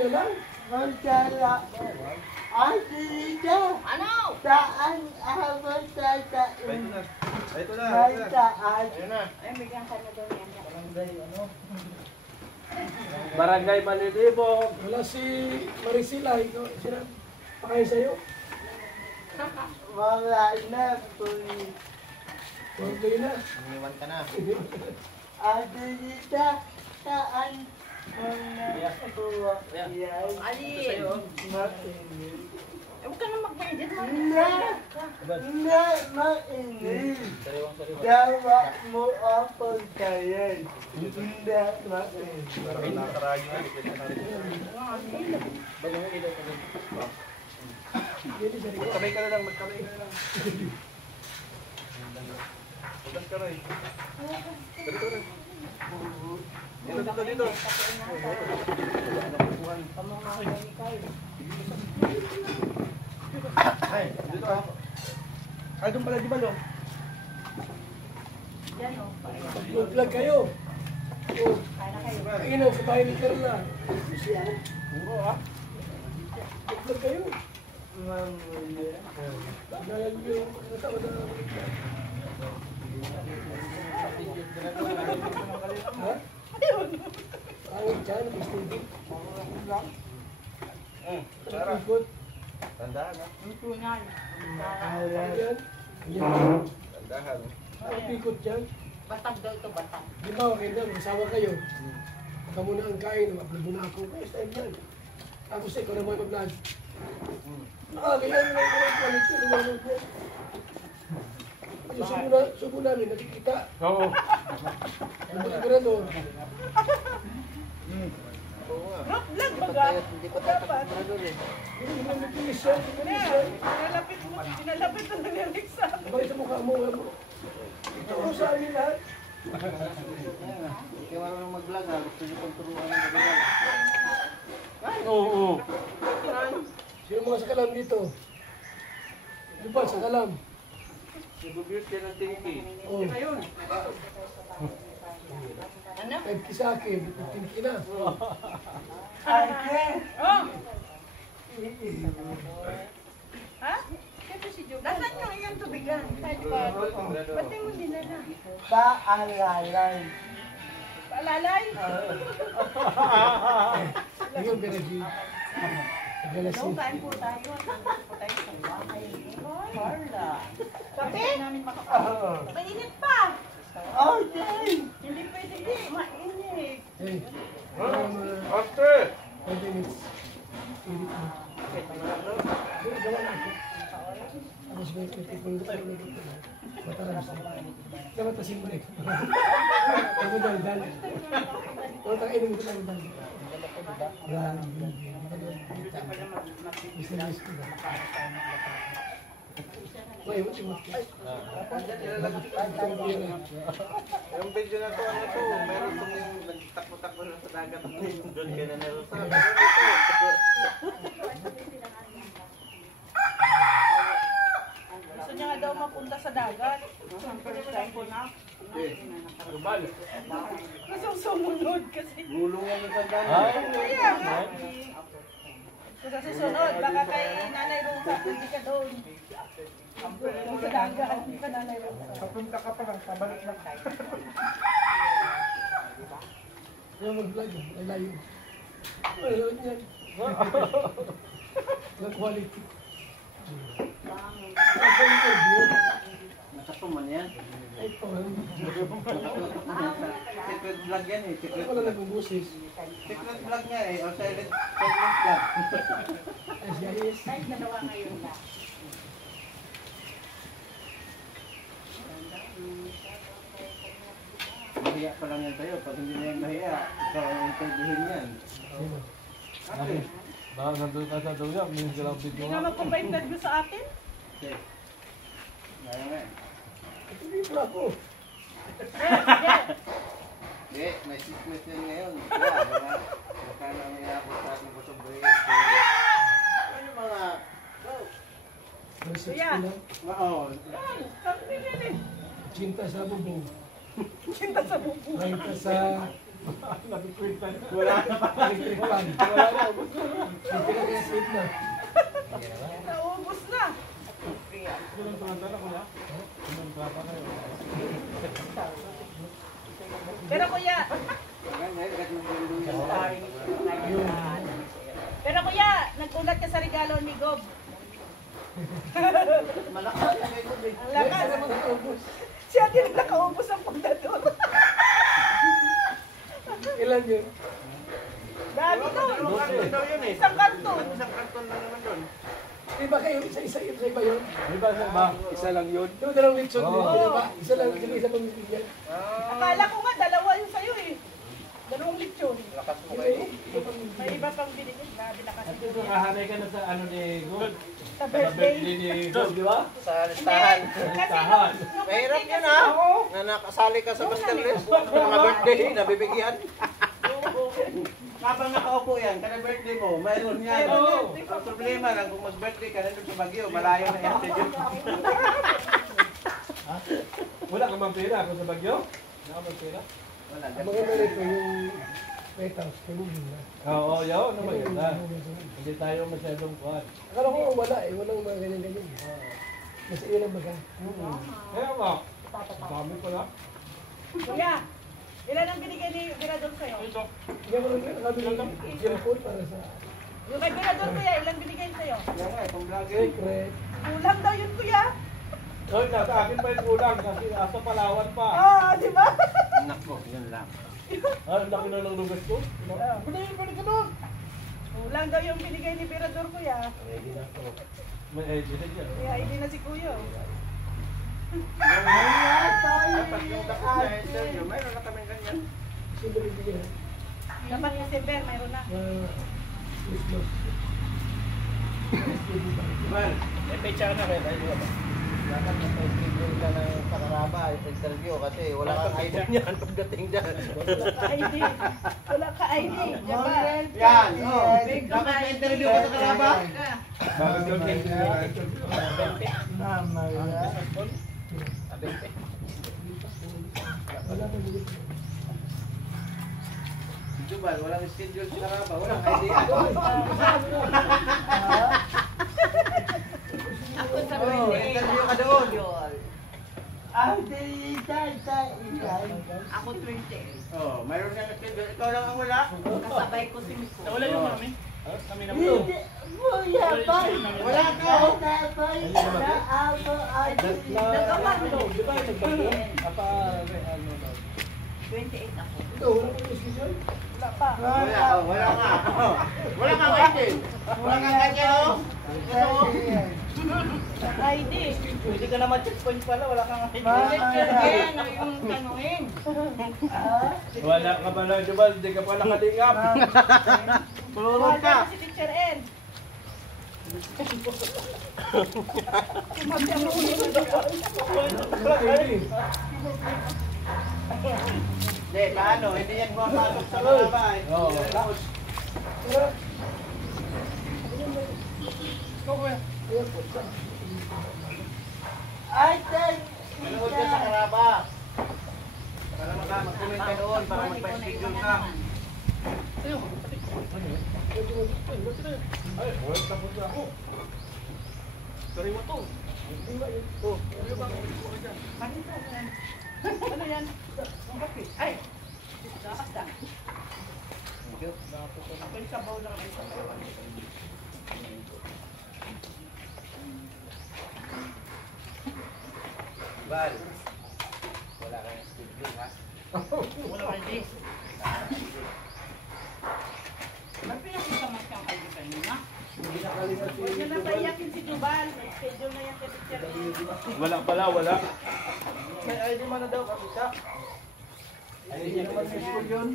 Kayo lang? Magkala. Ay, dito. Ano? Saan abot sa tain? Ito na. May saan. Ayun na. Ay, bigyan ka na daw yan. Barangay, ano? Barangay Balilibo. Wala si Maricela. Ikaw, sila pakain sa'yo. Wala na, pulis. Huwag kayo na. Umiwan ka na. Ay, dito. Saan? Mga kuha. Yan. Alin? Mainit. Huwag ka na mag-edit mo. Hindi. Hindi mainit. Dawa mo ako kayan. Hindi mainit. Parang nakarayo na. Magkamay ka na lang. Magkamay ka na lang. Hugas ka na eh. Dito na. Dito. Ay, dito ako. Ay, doon pala di ba lo? Yan o. Mag-vlog kayo. Oh, Kaya na kayo. inaw sa bahay ni Carla. Puro ah. Mag-vlog kayo. Mamuli. Dahil yung kasama na ha? Pangit dyan, gusto din. Sarap. Ikot. Tandaan ha. Luto niyan. Yan. Yan. Tandaan. Ikot dyan. Batag daw ito, batag. Di ba, okay na, masawa kayo. Baka muna ang kain, mag-vlog muna ako. Kaya style yan. Tapos ikaw na mga mag-vlog. Ganyan na yung quality ng mga mag-vlog. Subo namin, nakikita. Oo. Ang sigurado. Oo nga. Vlog baga. Hindi pa tatakbo doon eh. Hindi mo nagpilis yan. Pinalapit mo na niya sa Bakit sa mukha mo? Ito ko sa amin lahat. Kaya marunong mag-vlog ha. Gusto niyo pang turuan ng mag-vlog. Oo. Sino mga sakalam dito? Di ba, sakalam? Nag-build yan ng tingki. Oh, Ano? kahit sa akin, tingki na. Ay, Ken. Oh! Ha? Kaya si Joe. Nasaan yung iyong tubigan? Kahit pa. Ba't di mo dinala? Paalalay. Paalalay? Ngayon, Beraji. Nagalasin. No, kain po tayo. Nandito po tayo sa bahay. Carla. Kape? namin makapagod. Mainit pa! Okay. Hindi pwede di. Mainit. Hey, Ate! 20 minutes. Edit mo. Gawa na ako. Tapos may people na tayo nagkita. Mataram sa. Dapat na simple. Ako dal-dal. Huwag tayo inom ko tayo dal. Gusto niyo ko ba? Wait, what you want? Yung video na to, ano to? Meron itong yung nagtakbo-takbo na sa dagat. Doon ka na meron sa Gusto niya nga daw mapunta sa dagat. First time ko na. Rubal. Gusto sumunod kasi. gulungan ng tandaan. Kaya nga. Kasi susunod, baka kay Nanay Rosa, hindi ka doon. Kung sa dagat, hindi ka Nanay Rosa. Papunta ka pa lang, pabalik na tayo. Yung mag-vlog, lalayo. Ano yan? Walang quality. Ako interview. Nakatuman yan. Ay, pawang. Secret vlog yan eh. Secret Wala vlog. nagbubusis. Secret vlog niya eh. O silent vlog. Ay, siya is. Kahit dalawa ngayon na. Mahiya pa lang yan sa'yo. Pag hindi na yan mahiya, ikaw ang interviewin yan. Sino? Ate. Baka nandun ka sa dulo, minsan ka lang video Hindi nga magpa-interview sa atin. Okay. Gaya nga eh. Hindi pa ako. Hindi, may sismet yan ngayon. Kaya, baka na may ako sa ating kusubay. Ano mga... May sex Kuya. ko lang. Oo. Sabi nila eh. Cinta sa bubong. Cinta sa bubo. Cinta sa Napikwenta na. Wala na pa. Wala na. Ubus na. Pinag-sweet na. Naubos na. Ilang tulanda na kuya? Ilang plata kayo? Pero kuya, nagulat ka sa regalo ni Gob. Malakas na ito. Ang lakas. Siya din nakaubos ang pagdador. Ilan yun? Dami to. Dalawang karton daw yun eh. Isang karton. Isang karton lang naman doon. Iba kayo, isa iba yun. Di ba sa ba? Isa lang yun. Yung dalawang lechon Oo. din, di ba? Isa lang, isa pang bibigyan. Akala ko nga dalawa yung sa'yo eh. Dalawang lechon. Lakas mo Iba kayo. yun, isa pang May bibigyan. iba pang binigay. Grabe lakas. At ito, kahanay ka na sa ano ni Gold. Sa Sa birthday. birthday ni Gold, di ba? Sa Hindi. listahan. Kasi Listahan. nung Mahirap birthday yun kasi ha. ako, Na nakasali ka sa master list. Mga birthday, nabibigyan. Habang nakaupo yan, kada birthday mo, mayroon yan. Oo. Ang problema lang, kung mag-birthday ka nandun sa Baguio, malayo na yan sa Diyos. Wala ka mang pera ako sa Bagyo? Wala ka mang pera? Wala. Ang mga nalito yung White House, tumugin na. Oo, yaw, ano maganda. Hindi tayo masyadong kuhan. Akala ko wala eh, walang mga ganyan-ganyan. Mas ilan baga. Kaya nga, dami pala. Kuya, ilan ang binigay ni Birador sa'yo? Hindi ako lang nakabili ng earphone para sa Yung kay Birador kuya, ilan binigay sa'yo? Kaya nga, kung vlogger. secret. Kulang daw yun kuya. Hoy, nasa akin pa yung kulang kasi asa Palawan pa. Ah, di ba? Nako, yun lang. Ah, laki na ng lugas ko. Balik ka doon. Kulang daw yung binigay ni Birador kuya. Ready na ako. May idea na dyan. Kaya hindi na si kuya. Dapat yung tapos na interview, mayroon na kami ganyan. Sino bibigyan? Dapat December, mayroon na. Christmas. Well, may pecha na rin, ayun ba? Dapat na-schedule ka ng pakaraba, interview kasi wala kang idea niyan pagdating dyan. Wala ka ID. Wala ka ID. Diba? Yan, oh. Dapat may interview ka sa karaba. Bakit yung Mama yan. Wala na bibigyan. Jubal, walang schedule sa karaba, walang idea. Oh, interview ka doon. Ay, tay. Ako 28. Oh, mayroon kang schedule. Ikaw lang ang wala. Kasabay ko si Miko. Wala yung mami. Kami na Hindi. Kuya, bay. Wala ka. Bay. Naabo ay. Nagawa mo. Di ba yung nagbagyo? Apa, ano na? 28 ako. Ito, wala kang schedule? Wala pa. Wala, oh, wala nga. Oh, wala kang ID. Wala kang ganyan, oh. ID. Hindi ka naman checkpoint pala, wala kang ID. Yan, yung tanungin. Wala ka pala, Jubal. Hindi ka pala kalingap. Pulurog ka. Wala si Teacher N. Sumabi ang Hindi, paano? Hindi yan pumapasok sa karaba. Oo. Ay, tay. Manood ka sa karaba. Para mag-comment ka doon, para magpa-schedule ka. Ay, wala tapos na ako. Sorry mo to. Ano yan? Ay! Nakasda. Thank you. May sabaw lang. May sabaw. Bal, wala kang schedule, ha? Wala ka ID. Ba't pinakisama kang ID kanina? Huwag niyo na paiyakin si Jubal. May schedule na yan kay Teacher N. Wala pala, wala. May ID man na daw kasi siya. ID naman sa school yun.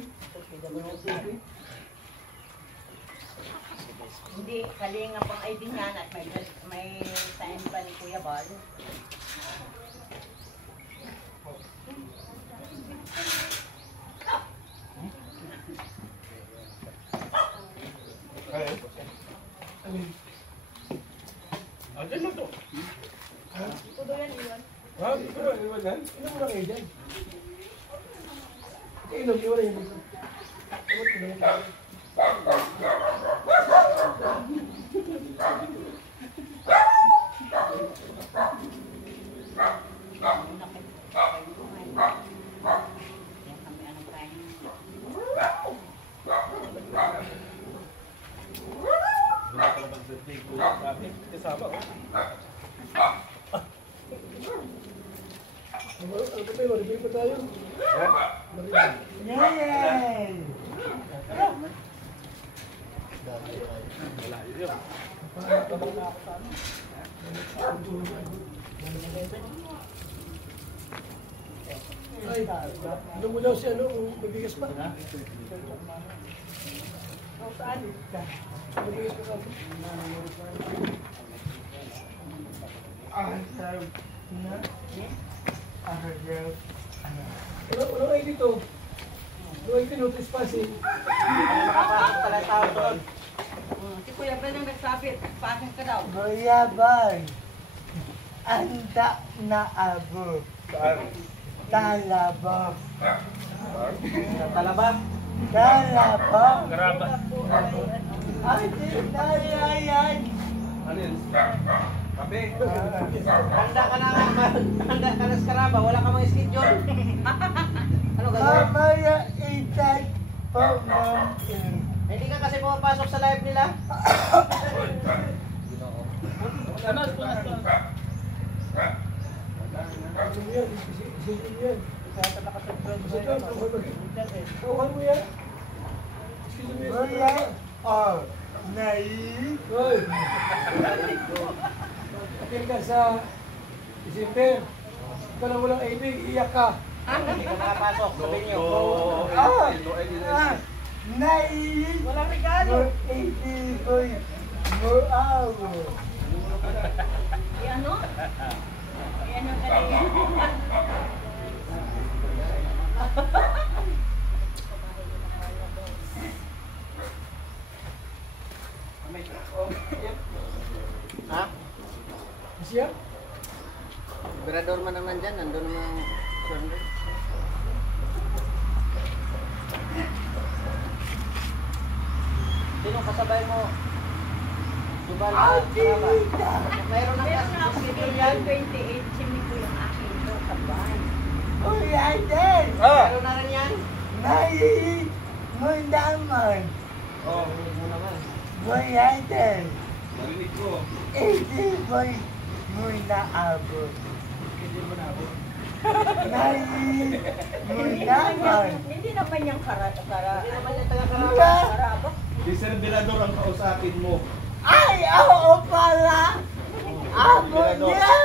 Hindi, kalinga pang ID niyan at may sign pa ni Kuya Bal. Ayan na to. Ito daw yan, iwan. Ha? Ito na, iwan yan. Ano mo na kayo dyan? Kailan, iwan na yun. Wala ka na mag-birthday ko. Kasama ko. Ano pa tayo? Maribig pa tayo. Yay! Wala yun. Ay, ano mo daw si ano, kung mabigas pa? Saan? Mabigas pa ka. Ano ay dito? Ano ay pinutis pa si... Nakapasok pala tao doon. Si Kuya Bel ang nagsabi, pasok ka daw. Guyabay. Anda na abo. Talabang. Sa Talabang. Talabang. Karaba. Ay, ay. Ano yun? Kape. Handa ka na sa Karaba. Wala ka mga schedule. Ano gagawin? Mamaya itay po namin. Hindi ka kasi pumapasok sa live nila. Ano mo yan? Isipin mo yan. Basta ito, tawhan mo yan. Excuse me. Wala. Oh, nai. Hoy! Apil ka sa December. Ikaw lang walang ID, iiyak ka. Hindi ka makapasok. Sabi niyo. Nai. Walang regalo. Mo itiboy. Mo awo. Ano? Ano ka na yan? Ha? Siya? Berador man ang nandyan. Nandun ang surrender. Sino kasabay mo? Jubal na Karaba. Mayroon ng Meron na ako schedule yan. 28, sini ko yung akin doon sa bahay. Kuya din. Mayroon na rin yan. Nai. Mo naman. Oh, mo naman. Kuya din. Narinig ko. Itiboy. Mo na abo. Nai. Mo naman. Hindi naman yung Hindi kara. naman yung taga-Karaba. Karaba. Di serbilador ang kausapin mo. Ay, oo pala. Abo niya.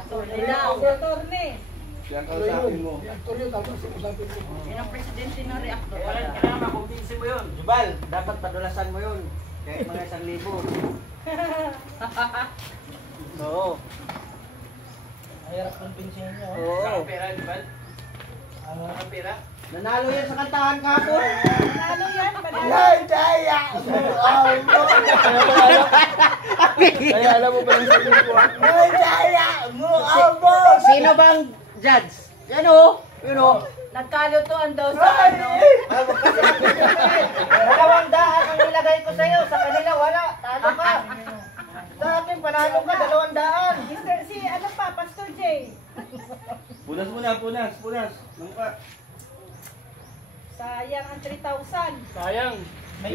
Attorney daw. Attorney. Siya ang Ano kausapin yun? mo. Si Actor yun, tapos si usapin mo. Yan ang presidente ng reactor. Kailangan makumbinsi mo yun. Jubal, dapat padulasan mo yun. Kahit mga 1,000. Oo. Mahirap kumbinsihin niyo. Oo. Pera, Jubal? Ano? Ang pera? Nanalo yan sa kantahan kahapon. Panalo yan. Panalo. Nadaya mo abo. Kaya alam mo ba yung sabihin ko? Nadaya mo abo. Sino bang judge? Yan o. Yun o. Nagkalutuan daw sa ano. Dalawang daan ang nilagay ko sa'yo. Sa kanila wala. Talo ka. Sa akin panalo ka. 200. Mr. Si ano pa, Pastor J. Punas muna, punas. Nangka. Sayang ang 3,000. Sayang. May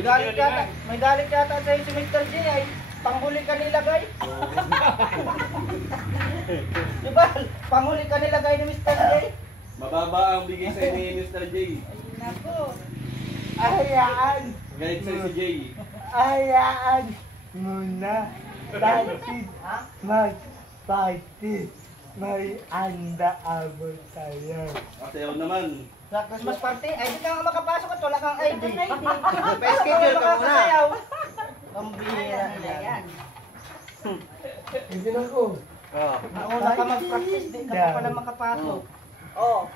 galit yata sa'yo si Mr. J ay panghuli ka nilagay. Diba? Panghuli ka nilagay ni Mr. J. Mababa ang bigay sa'yo ni Mr. J. Nako. Ayaan. Galit sa'yo si J. Ayaan muna. Tapos mag-party. May anda abo tayo. Sayaw naman. Sa Christmas party, ay di ka nga makapasok at wala kang ID. May schedule ka muna. Ang Ayan, bihira ayan. yan. Hindi na ako. Oh. Nauna ka mag-practice, di ka pa pala makapasok. Oh.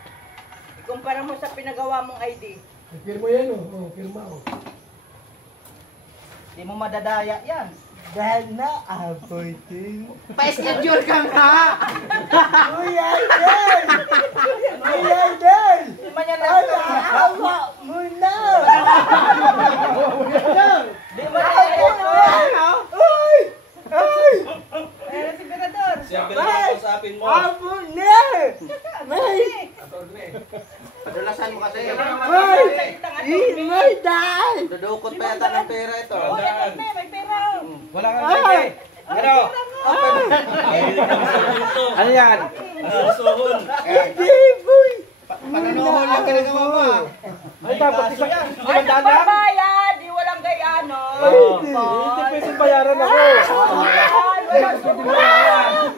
Ikumpara mo sa pinagawa mong ID. Pirma yan o. Oh, pirma o. Di mo madadaya yan. Dahil naabutin. Pa-schedule ka nga! Kuya Del! Kuya Del! Awa mo na! Di mo na Ay! Ay! Ayan si Berador. Siya pinakausapin mo. Abo na! May! Padulasan mo kasi. May! May dahil! Dudukot pa yata ng pera ito. Oh, may pera. Wala kang sige. Pero, ano yan? Susuhon. Hindi, boy! Paganohol yung ginagawa mo ah. Ay, dapat isa. Ay, nagbabayad! Di walang gayano. Hindi pwede bayaran ako. Walang sumunod.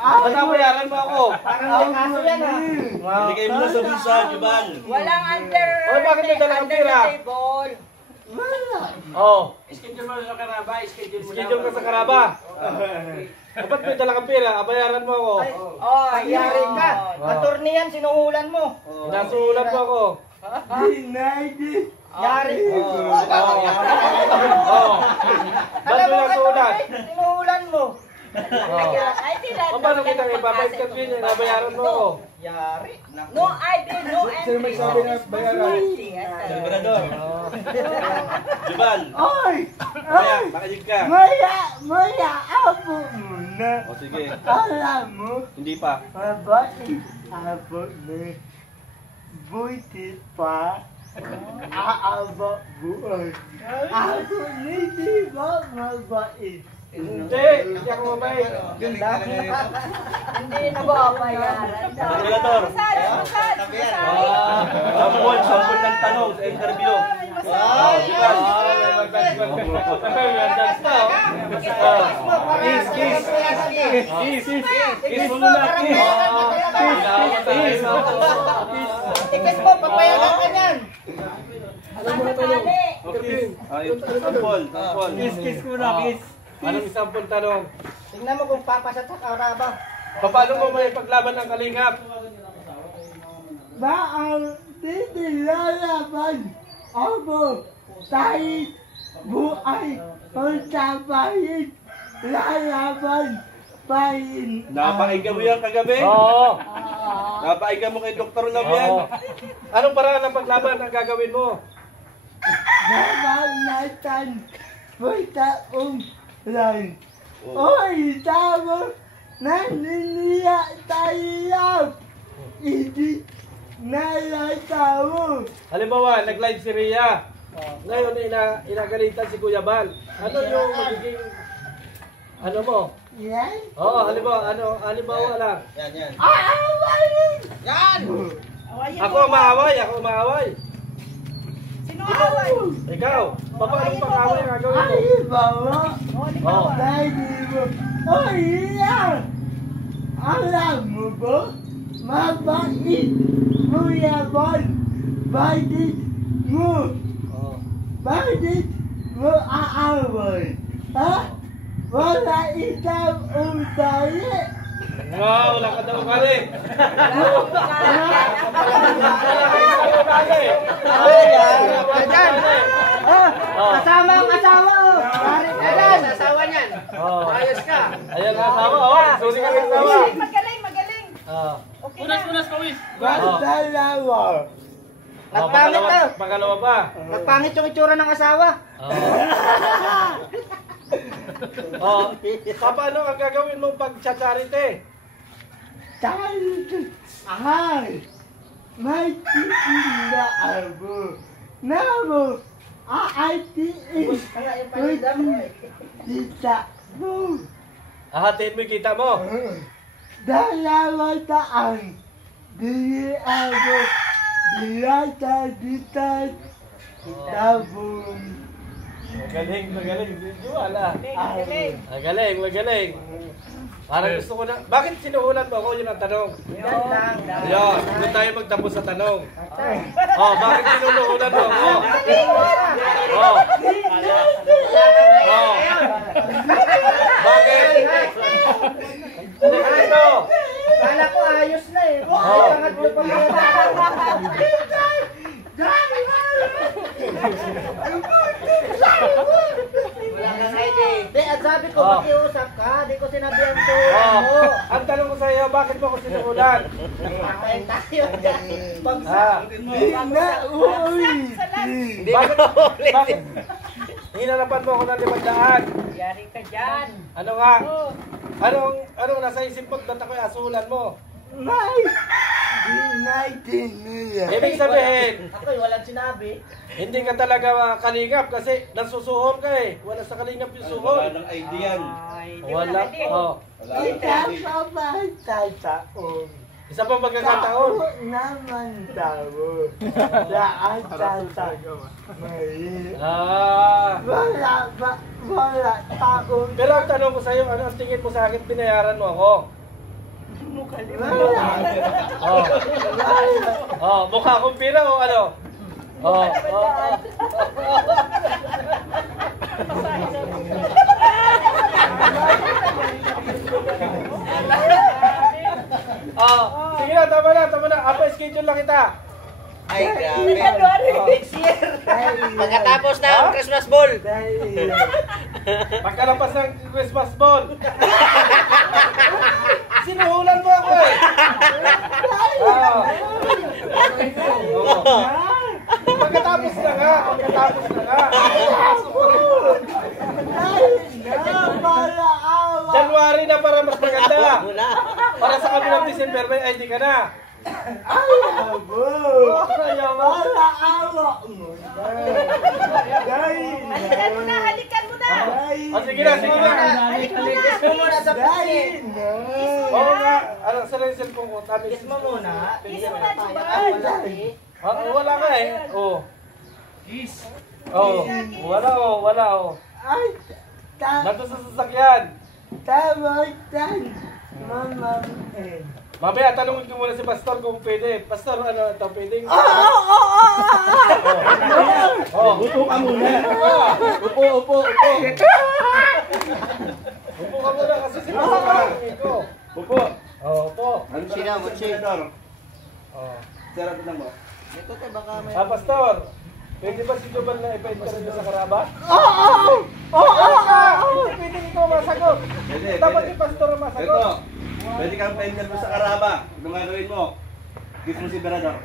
Basta bayaran mo ako. Ang kaso yan ha! Binigay mo na sa bulsa, Juban. Walang under... Oy, bakit may dalang under pera? the table. Oo. Schedule mo sa karaba, schedule mo Schedule ka sa karaba. Dapat may dala kang pera, bayaran mo ako. Oh, Yari ka! Attorney yan, sinuhulan mo! Nasulat mo ako. Hinaydi! Yari! Oo. Ba't mo nasulat? Sinuhulan mo! I did not. Paano kita ipapayad ka din, nabayaran mo ako. Yari! No ID, no entry. Sino may sabi na bayaran? Liberador. Juban. Ay! Maya, makajig ka. Maya! Apo muna! O sige. Alam mo! Hindi pa. Mabait! Apo na! Buti pa! Aaba buwan! Ako hindi ba mabait? Hindi ako mabait. Hindi na babayaran. Liberador. Sampol ng tanong sa interview. Juban. Kiss mo muna, kiss. Ikas mo, papayagan ka niyan! Alam mo na tanong. Sampol. Kiss muna, kiss. Anong isampung tanong? Tingnan mo kung papasat sa karaba. Paano mo may paglaban ng kalingap? Ba ang titilalaban ako kahit buhay pagsabayin lalaban pa rin. Napakinggan mo yan kagabi? Oo. Napakinggan mo kay Dr. Love yan? Oo. Anong paraan ng paglaban ang gagawin mo? Nabanatan pagtaong lang. Oy, tama! Naniniya tayo! Hindi nalatawo! Halimbawa, nag-live si Rhea. Ngayon, inagalitan si Kuya Bal. Ano yung magiging... Ano mo? Yan? Oo, halimbawa lang. Yan. Aawanin! Ako maaway, Sino away? Ikaw, paano pang-away ang gagawin mo? Ay, bawa! Oo. Dahil mo! Oy, yan! Alam mo ba? Mabait! Kuya Bal! Bakit mo? Oo. Bakit mo aaway? Ha? Wala isang ugali! Wow, wala ka daw ugali. Kasama ang asawa oh! Pare ka dyan! Asawa niyan. Ayos ka. Ayan ang asawa, oh. Suri ka ng asawa. Magaling. Okay na. Dalawa! Nagpangit ka. Pangalawa pa. Nagpangit yung itsura ng asawa! Oh, paano ang gagawin mong pag-charity? Ay! May titinda ako! Namo! Aatiis! Tita mo! Hahatiin mo yung kita mo. 200! Dili ako! Dilata dita! Tabong! Magaling. Wala. Magaling. Magaling. Parang gusto ko na. Bakit sinuhulan mo ako? Yun ang tanong. Yan lang! Ayun, doon tayo magtapos sa tanong. Oh, bakit sinuhulan mo ako? Oh. Oh. Bakit? Ano dito? Kala ko ayos na eh! Oh. Pangatlo pa pala! Wala kang ID. ko Oh. makiusap ka, di ko sinabihan to. Oh, ang tanong ko sa iyo, bakit mo ako sinuulan? Patayin tayo dyan. Ah, Hindi bakit? ko ulit. Bakit? Hinanapan mo ako ng 500. Yari ka dyan. Ano nga? Anong nasa isip mo? Ba't ako'y asulan mo? Ibig sabihin, Ako'y walang sinabi. hindi ka talaga kalingap kasi nasusuhol ka eh. Wala sa kalingap yung suhol. Wala ng idea yan. Ay, di Wala. pwede. Oh. Wala ng idea. Isa pang pagkakataon. naman tao. Saan tao? Ah. Wala tao. Pero ang tanong ko sa iyo, ano ang tingin mo sa akin, binayaran mo ako? Oh. Oh, mukha akong pira o ano? Oh. Oh, sige na, tama na. Apa schedule lang kita. Ay, grabe. January. Next year. Pagkatapos ng Christmas ball. Pagkalapas ng Christmas ball. Sinuhulan mo ako eh. Oh. Oh. Pagkatapos na nga. January na para mas maganda. Wala. Para sa kabilang December may ID ka na. Ayaw mo. Halikan mo na. Oh, sige na. Kiss mo muna sa pusi. Oo nga. Ano, saan yung cellphone ko? Kiss mo muna. Kiss mo na, Jubal. Wala nga eh. Oh. Oh. Wala oh. Nandun sa sasakyan. Mamaya, tanongin ko muna si Pastor kung pwede. Pastor, ano ito? Pwedeng? Upo ka muna. Upo. Upo ka muna kasi si Pastor tanongin ko. Upo. Upo. Ano ba Sino, ang Butsi? senador? Oh. Sarap lang mo. Ito te, baka may... Pastor, pwede ba si Jubal na ipa-interview sa Karaba? Hindi pwede ikaw masagot. Pwede, Dapat pwede. si Pastor ang masagot. Ito. Pwede kang pa-interview mo sa Karaba. Anong gagawin mo? Kiss mo si Berador.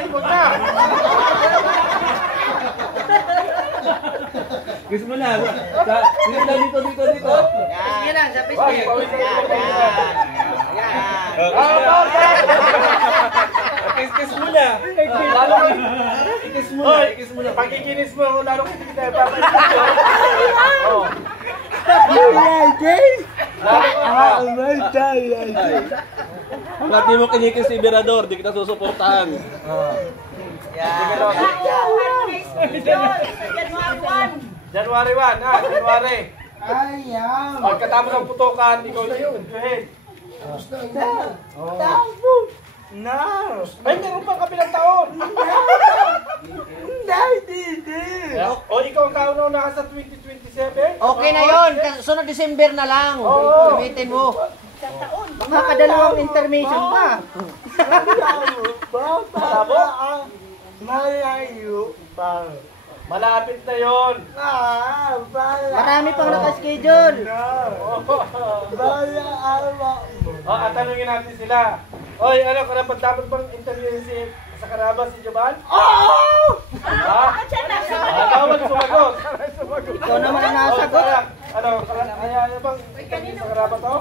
Ikot na! Kiss mo na. Dito. Sige lang, sa Wag, pawisan mo pa Kiss mo na. Lalo Kiss mo na. pagkikinis mo ako, lalo hindi kita ipapalit. Oh. Kung di mo kinikiss si Berador, di kita susuportahan. Sige, Lord. January 1. January 1, January. Pagkatapos ng putukan, ikaw yung interviewin. Ay, meron pang kabilang taon. O, ikaw ang kauna-una ka sa 2027? Okay na yon. Sunod December na lang. Oo. Gamitin mo. Makakadalawang intermission pa. Malapit na yon. Marami pang nakaschedule. At tanungin natin sila. Oy, ano, dapat bang interviewin si sa Karaba si Jubal? Ha? Tawag sumagot. Ikaw naman ang nasagot. Ano, kaya bang interview sa Karaba to?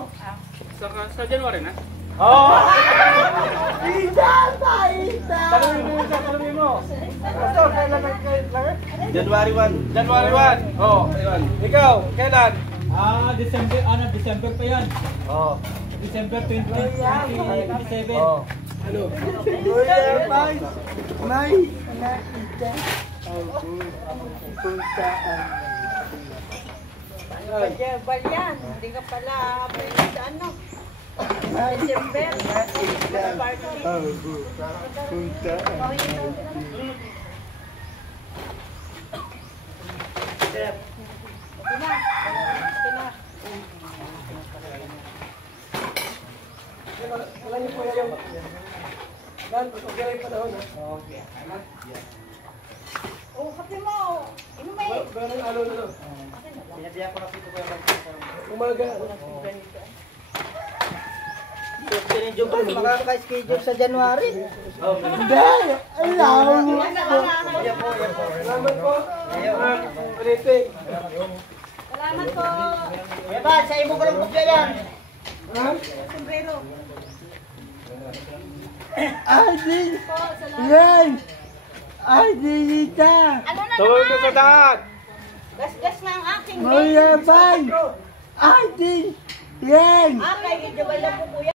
Sa January na? Oo. Tanungin mo. Pastor, kailan lang? January 1. January 1. Oh. Ikaw, kailan? December pa yan. Oh. December 2027. Oh. Jubal yan. Hindi ka pala pwede sa ano. December. Alam niyo po yung Dan, okay lang yung panahon ha. Oh, kape mo. Inom mo eh. Pero ano. Sinabihan ko na po ito umaga. Makaka-schedule sa January. Salamat po. Ulitin. Salamat po. Kuya Bal, sa imo ko lang bukya yan. Sombrero. Po, salamat. Ano na Tawag ka naman? sa daan. Gas-gas na ang aking Kuya Bal! Ate! Yan! Ah, kay Jabal na po kuya.